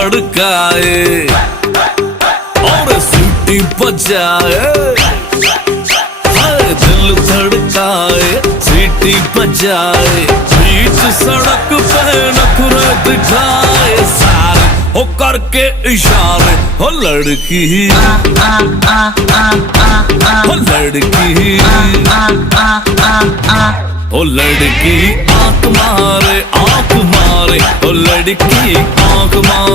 धड़काए और सीटी बजाए, दिल धड़काए सीटी बजाए, बीच सड़क पे नखरे दिखाए सारे हो करके इशारे। हो लड़की हो लड़की ओ लड़की आंख मारे, आंख मारे, ओ लड़की आंख मारे।